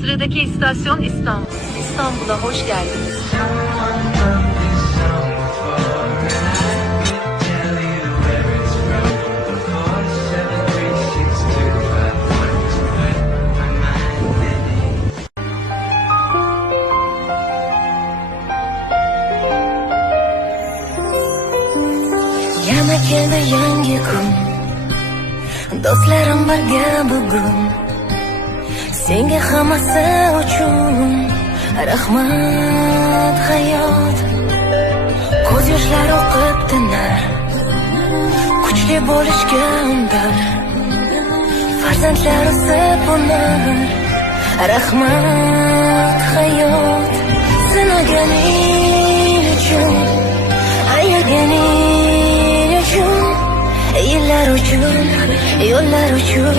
Sıradaki istasyon İstanbul. İstanbul'a hoş geldiniz. Yana keldi yangi kun, do'stlarim birga bugun. Senga hammasi uchun rahmat hayot. Ko'z yoshlari oqib tinar, kuchli bo'lishga undar. Farzandlar o'sib unar, rahmat hayot. Sinaganing uchun, ayaganing uchun, yillar uchun, yo'llar uchun.